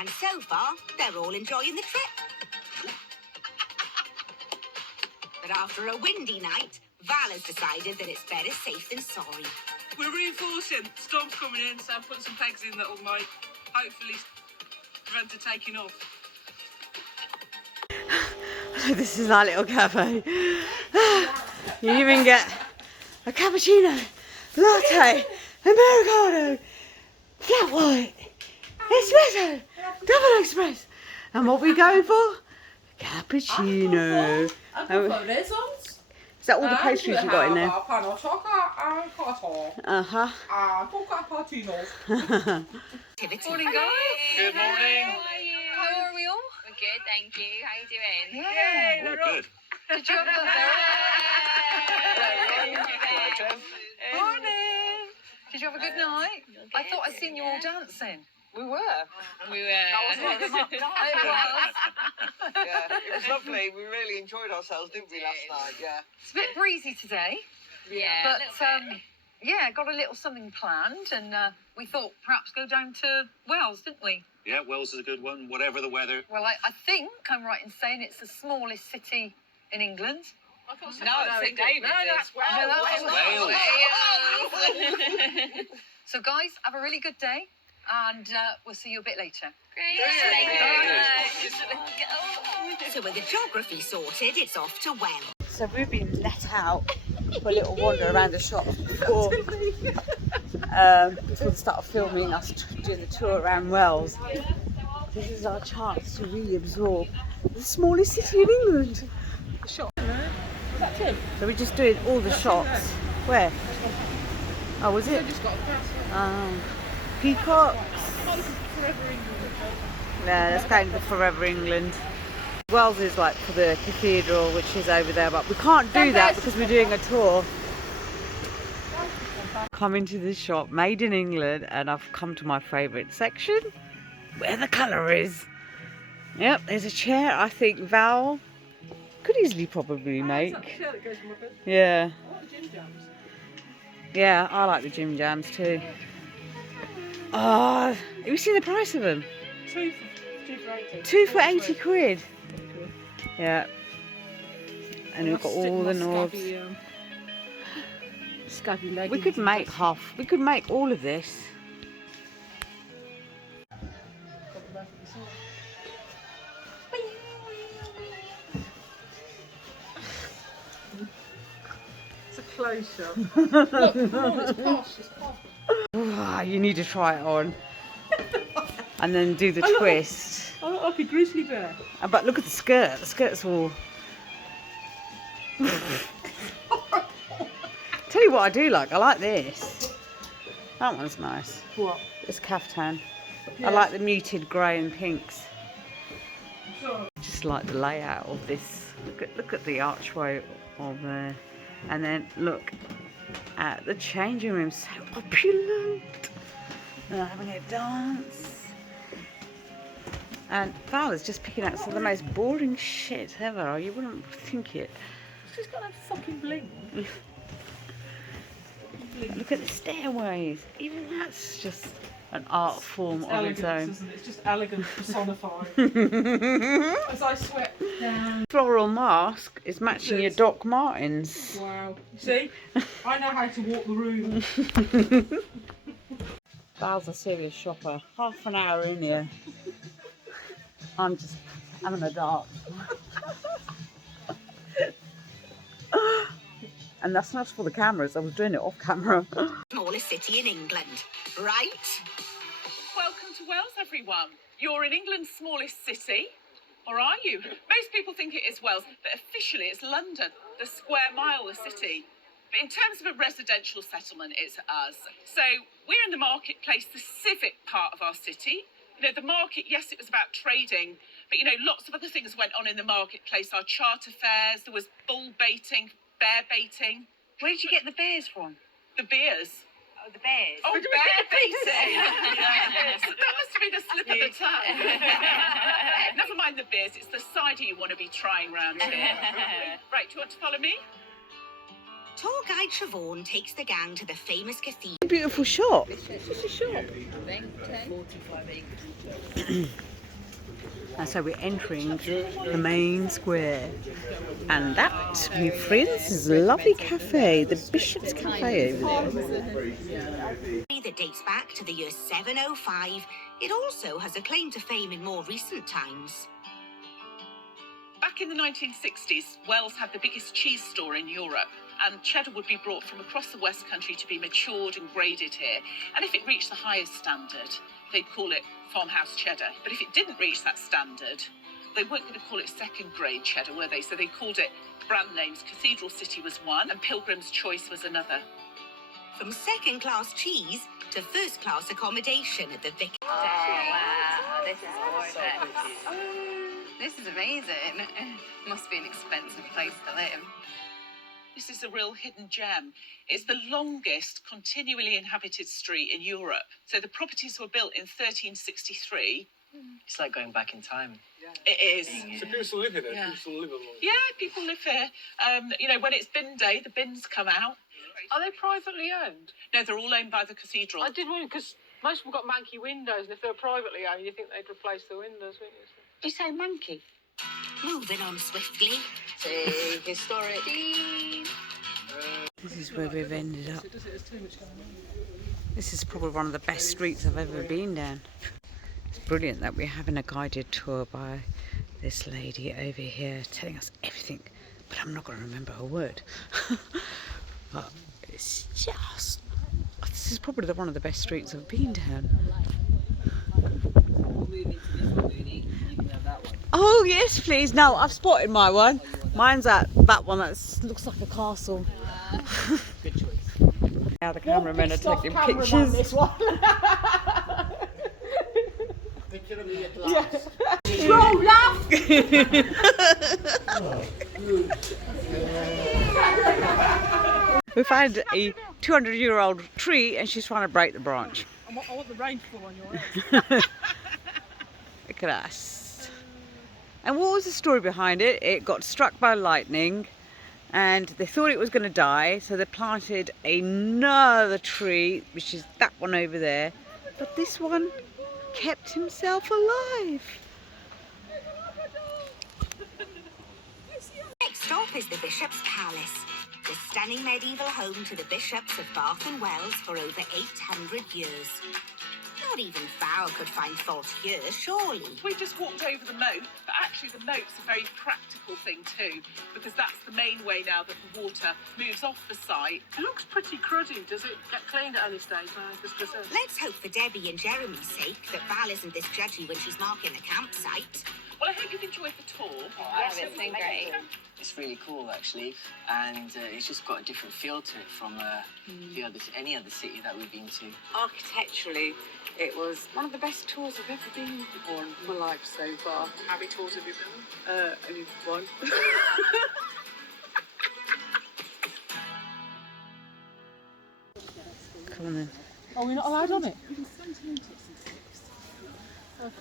And so far, they're all enjoying the trip. But after a windy night, Val has decided that it's better safe than sorry. We're reinforcing. Storm's coming in, so I'm putting some pegs in that might hopefully prevent it taking off. This is our little cafe. You even get a cappuccino, latte, americano, flat white, espresso, double espresso. And what are we going for? Cappuccino. Is that all the pastries you got in there? Uh-huh. Morning, guys. Good morning. How are we all? We're good, thank you. How are you doing? Yeah, All good. Did you have a Morning. Did you have a good night? I thought I'd seen you all dancing. We were. Yeah, it was lovely. We really enjoyed ourselves, didn't we, last night? Yeah. It's a bit breezy today. Yeah, But yeah, got a little something planned, and we thought perhaps go down to Wales, didn't we? Yeah, Wales is a good one, whatever the weather. Well, I think I'm right in saying it's the smallest city in England. No, it's St David's. No, that's Wales. So, guys, have a really good day, and we'll see you a bit later. So with the geography sorted, it's off to Wales. So we've been let out for a little wander around the shops before we start filming us doing the tour around Wales. This is our chance to really absorb the smallest city in England. Was that Tim? So we're just doing all the shops. Where? Oh, was it? Just got across. Peacocks. Forever England. Yeah, let's go to Forever England. Wales is like for the cathedral, which is over there, but we can't do that because we're doing a tour. Come into this shop, made in England, and I've come to my favourite section, where the colour is. Yep, there's a chair I think Val could easily probably make. Yeah. Yeah, I like the gym jams too. Oh, have you seen the price of them? Two for 80. 2 for 80 quid. Yeah. And we've got all the knobs. Scabby leggings. We could make half. We could make all of this. It's a close up. Look, come on, it's posh. It's posh. You need to try it on. And then do the twist. I look like a grizzly bear. But look at the skirt. The skirt's all... Tell you what I do like. I like this. That one's nice. What? This caftan. Yeah. I like the muted grey and pinks. Sure. Just like the layout of this. Look at the archway of there. And then look at the changing room. So opulent. They're having a dance. And Val is just picking out some of the most boring shit ever. You wouldn't think it. She's got a fucking bling. Look at the stairways. Even that's just an art form on its own. Isn't it? It's just elegant personified. As I sweat down. Floral mask is matching your Doc Martens. Wow. See? I know how to walk the room. Val's a serious shopper. Half an hour in here. I'm just having a dart. And that's not for the cameras, I was doing it off camera. Smallest city in England, right? Welcome to Wales, everyone. You're in England's smallest city, or are you? Most people think it is Wales, but officially it's London, the square mile, the city. But in terms of a residential settlement, it's us. So we're in the marketplace, the civic part of our city. You know, the market, yes, it was about trading, but, you know, lots of other things went on in the marketplace. Our charter fairs, there was bull baiting, bear baiting. Where did you get the beers from? The beers. Oh, the bears. Oh, bear baiting. Yes. That must have been a slip of the tongue. Never mind the beers, it's the cider you want to be trying round here. Right, do you want to follow me? Tour guide Siobhan takes the gang to the famous cathedral. Beautiful shop. And so we're entering the main square. And that, my friends, is a lovely cafe, the Bishop's Cafe over there. That dates back to the year 705. It also has a claim to fame in more recent times. Back in the 1960s, Wales had the biggest cheese store in Europe, and cheddar would be brought from across the West Country to be matured and graded here. And if it reached the highest standard, they'd call it farmhouse cheddar. But if it didn't reach that standard, they weren't going to call it second grade cheddar, were they? So they called it brand names. Cathedral City was one, and Pilgrim's Choice was another. From second-class cheese to first-class accommodation at the Vic. Oh, wow. This is gorgeous. This is amazing. Must be an expensive place to live. This is a real hidden gem. It's the longest continually inhabited street in Europe. So the properties were built in 1363. It's like going back in time. It is. So people still live here then? People still live along. Yeah, people live here. You know, when it's bin day, the bins come out. Are they privately owned? No, they're all owned by the cathedral. I did wonder, because most of them got manky windows, and if they were privately owned, you think they'd replace the windows, wouldn't you? Did you say monkey? Moving on swiftly. Say historic. This is where we've ended up. This is probably one of the best streets I've ever been down. It's brilliant that we're having a guided tour by this lady over here telling us everything, but I'm not going to remember her word. But it's just, this is probably one of the best streets I've been down. Oh yes, please. No, I've spotted my one. Mine's that one that looks like a castle. Good choice. Now the cameramen are taking pictures. This one. Picture of me at last. Roll up. We found a 200-year-old tree and she's trying to break the branch. I want the rain to fall on your head. Look at us. And what was the story behind it? It got struck by lightning and they thought it was going to die, so they planted another tree, which is that one over there. But this one kept himself alive. Next stop is the Bishop's Palace, the stunning medieval home to the bishops of Bath and Wells for over 800 years. Not even Fowl could find fault here, surely. We just walked over the moat, but actually the moat's a very practical thing too, because that's the main way now that the water moves off the site. It looks pretty cruddy. Does it get cleaned at any stage? Let's hope for Debbie and Jeremy's sake that Val isn't this judgy when she's marking the campsite. Well, I hope you've enjoyed the tour. It's been great. It's really cool actually, and it's just got a different feel to it from any other city that we've been to. Architecturally, it was one of the best tours I've ever been on in my life so far. How many tours have you been? Only one. Come on then. Oh, we're not allowed on it?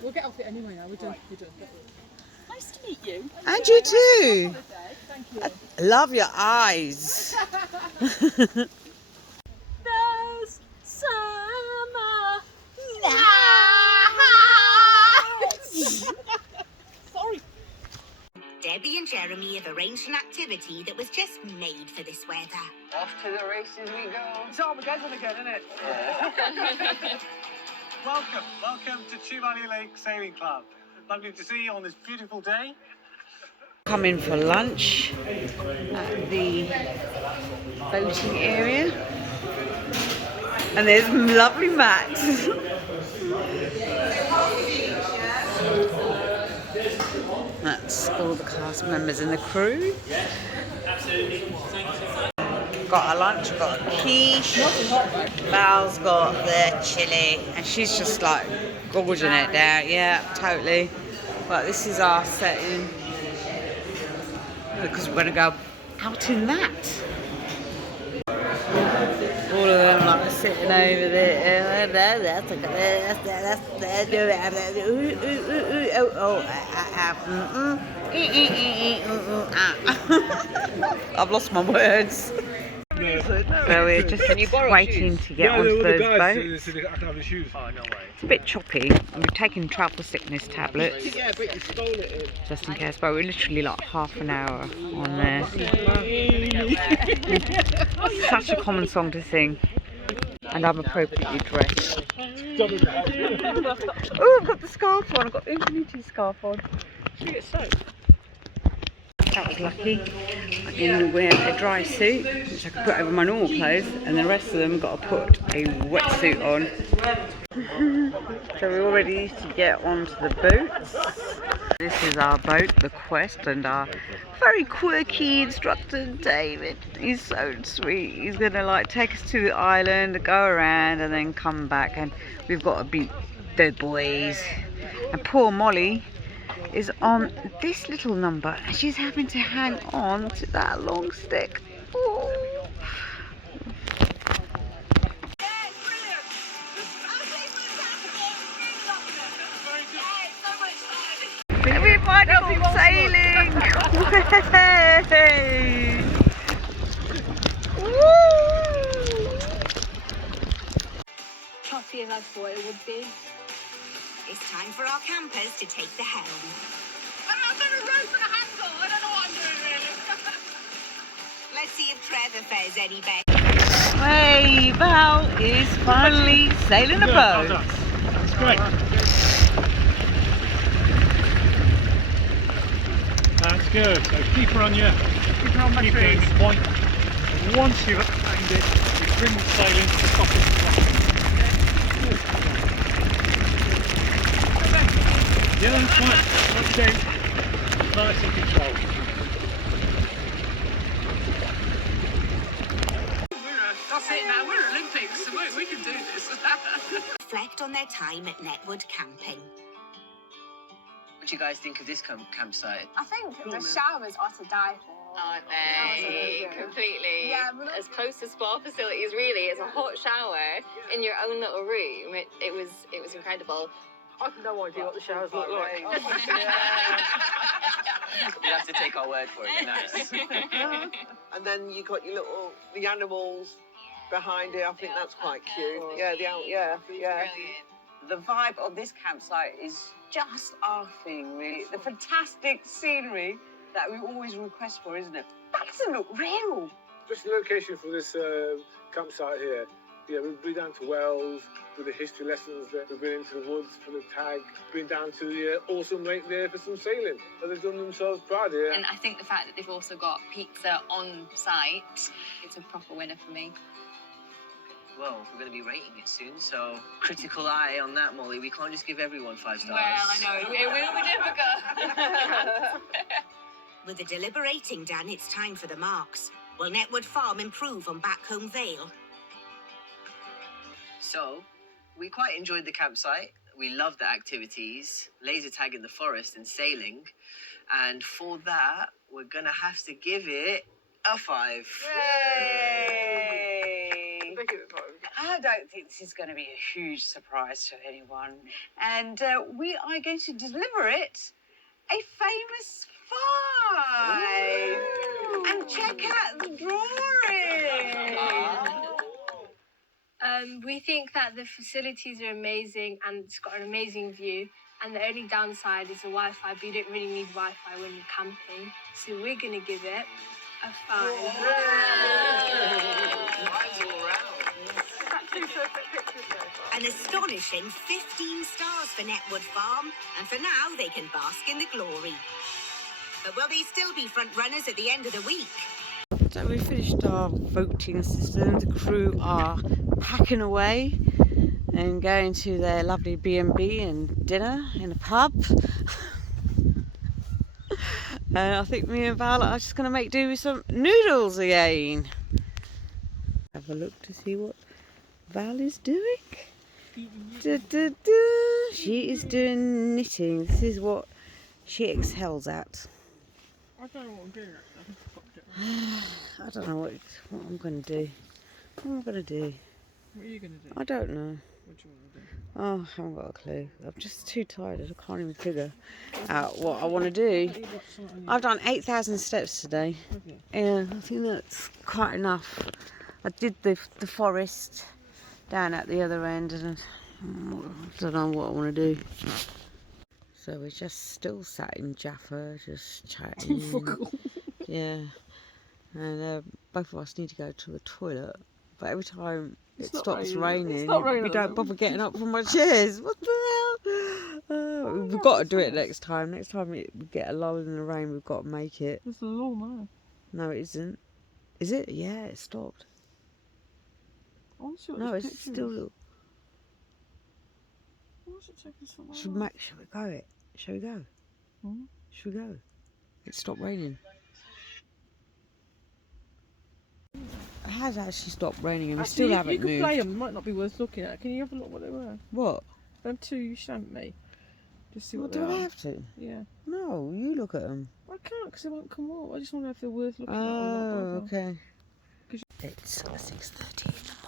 We'll get off it anyway now. We're done. Nice to meet you. And you too. Thank you. I love your eyes. There's summer. Sorry. Debbie and Jeremy have arranged an activity that was just made for this weather. Off to the races we go. It's Armageddon again, isn't it? Welcome to Chew Valley Lake Sailing Club. Lovely to see you on this beautiful day. Come in for lunch at the boating area. And there's lovely Max. That's all the cast members and the crew. Got a lunch, got a quiche. Val's got the chili, and she's just like gorging it down. Yeah, totally. But this is our setting because we're gonna go out in that. All of them like sitting over there. I've lost my words. So we're just waiting to get onto those boats. I can have the shoes. Oh, no way. It's a bit choppy, and we've taken travel sickness tablets Yeah, but you stole it. just in case, but we're literally like half an hour on there. Such a common song to sing, and I'm appropriately dressed. Oh, I've got the scarf on, I've got the Infinity scarf on. That was lucky. I can wear a dry suit, which I can put over my normal clothes, and the rest of them got to put a wetsuit on. So we're all ready to get onto the boats. This is our boat, the Quest, and our very quirky instructor David. He's so sweet. He's gonna like take us to the island, go around, and then come back. And we've got to beat the boys. And poor Molly is on this little number, and she's having to hang on to that long stick. Oh. We're finally sailing! Way! Woo! Choppy as I thought it would be. It's time for our campers to take the helm. I've got a rope and a handle. I don't know what I'm doing really. Let's see if Trevor fares any better. Hey, Val is finally sailing a boat. That's great. That's good. So keep her on your point. And once you've aimed it, you bring the sail in to stop it. Yeah, that's right. Okay. Nice and controlled. That's it now. We're Olympics, so we can do this. Reflect on their time at Netwood camping. What do you guys think of this campsite? I think the showers are to die for. Aren't they? Completely. Yeah, as close to spa facilities really as a hot shower in your own little room. It was incredible. I've no idea what the showers look like. You have to take our word for it. Nice. And then you got your the animals behind it. I think that's quite cute. Yeah, yeah. The vibe of this campsite is just our thing, really. The fantastic scenery that we always request for, isn't it? That doesn't look real. Just the location for this campsite here. Yeah, we've been down to Wales with the history lessons there. We've been into the woods for the tag. Been down to the awesome lake there for some sailing. So they've done themselves proud here. And I think the fact that they've also got pizza on site, it's a proper winner for me. Well, we're going to be rating it soon, so critical eye on that, Molly. We can't just give everyone 5 stars. Well, I know, it will be difficult. With the deliberating done, it's time for the marks. Will Netwood Farm improve on Back Home Vale? So, we quite enjoyed the campsite. We loved the activities, laser tag in the forest and sailing. And for that, we're going to have to give it a 5. Yay! I don't think this is going to be a huge surprise to anyone. And we are going to deliver it a famous 5. And check out the drawing. We think that the facilities are amazing and it's got an amazing view. And the only downside is the Wi-Fi, but you don't really need Wi-Fi when you're camping. So we're going to give it a 5. An astonishing 15 stars for Netwood Farm, and for now they can bask in the glory. But will they still be front runners at the end of the week? So we finished our voting system. The crew are packing away and going to their lovely B&B and dinner in a pub. And I think me and Val are just going to make do with some noodles again. Have a look to see what Val is doing. She is doing knitting. This is what she excels at. I don't know what I'm doing I don't know what I'm going to do. What am I going to do? What are you going to do? I don't know. What do you want to do? Oh, I haven't got a clue. I'm just too tired. I can't even figure out what I want to do. I've done 8,000 steps today. And I think that's quite enough. I did the forest down at the other end, and I don't know what I want to do. So we're just still sat in Jaffa, just chatting. Yeah. And both of us need to go to the toilet. But every time it stops raining, we don't bother getting up from our chairs. What the hell? We've got to do it next time. Next time we get a lull in the rain, we've got to make it. It's a lull now. No, it isn't. Is it? Yeah, it stopped. No, it's still. What's it taking so long? Shall we go? Shall we go? Shall we go? It stopped raining. It has actually stopped raining and we still haven't moved. You could play them. It might not be worth looking at. Can you have a look what they were? What? Them two you sent me. Just see what they do are. I have to? Yeah. No, you look at them. I can't because they won't come up. I just want to know if they're worth looking at or not. Oh, okay. It's 6:30 in the morning.